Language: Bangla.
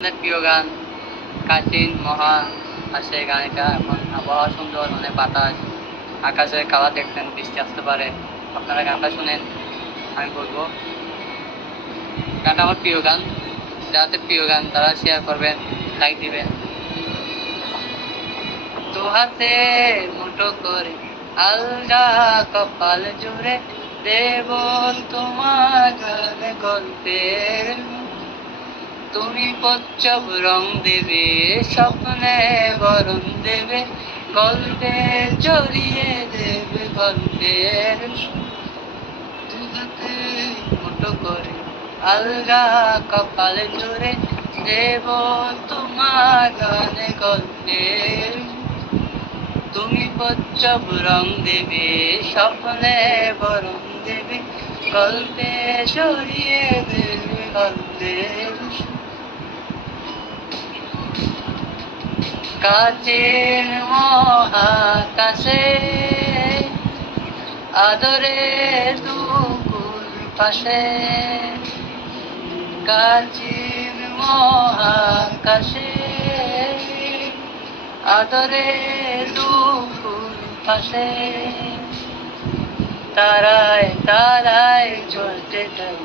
প্রিয় গান কাচিন মহা আসে গানটা। এখন আবহাওয়া সুন্দর, মানে বাতাস, আকাশের কালার দেখতেন, বৃষ্টি আসতে পারে। আপনারা গানটা শুনেন। আমি বলবো গানটা আমার প্রিয় গান। যাতে প্রিয় গান তারা শেয়ার করবেন, লাইক দিবেন। দু হাতে মুঠো করে আলগা কপাল জুড়ে দেব তোমার গানে গল্পের। তুমি পচ্ছব রং দেবে, স্বপ্নে বরণ দেবে, গল্পে জড়িয়ে দেবে গল্পের। দু হাতে মুঠো করে আলগা কপাল জুড়ে দেব তোমার গানে গল্পের। তুমি পচ্ছব রং দেবে, স্বপ্নে বরণ দেবে, গল্পে জড়িয়ে দেবে গল্পের। কাচের মহাকাশে আদরে দুকুল পাশে, কাচের মহাকাশে আদরে দুকুল পাশে, তারায় তারায় চলতে চাই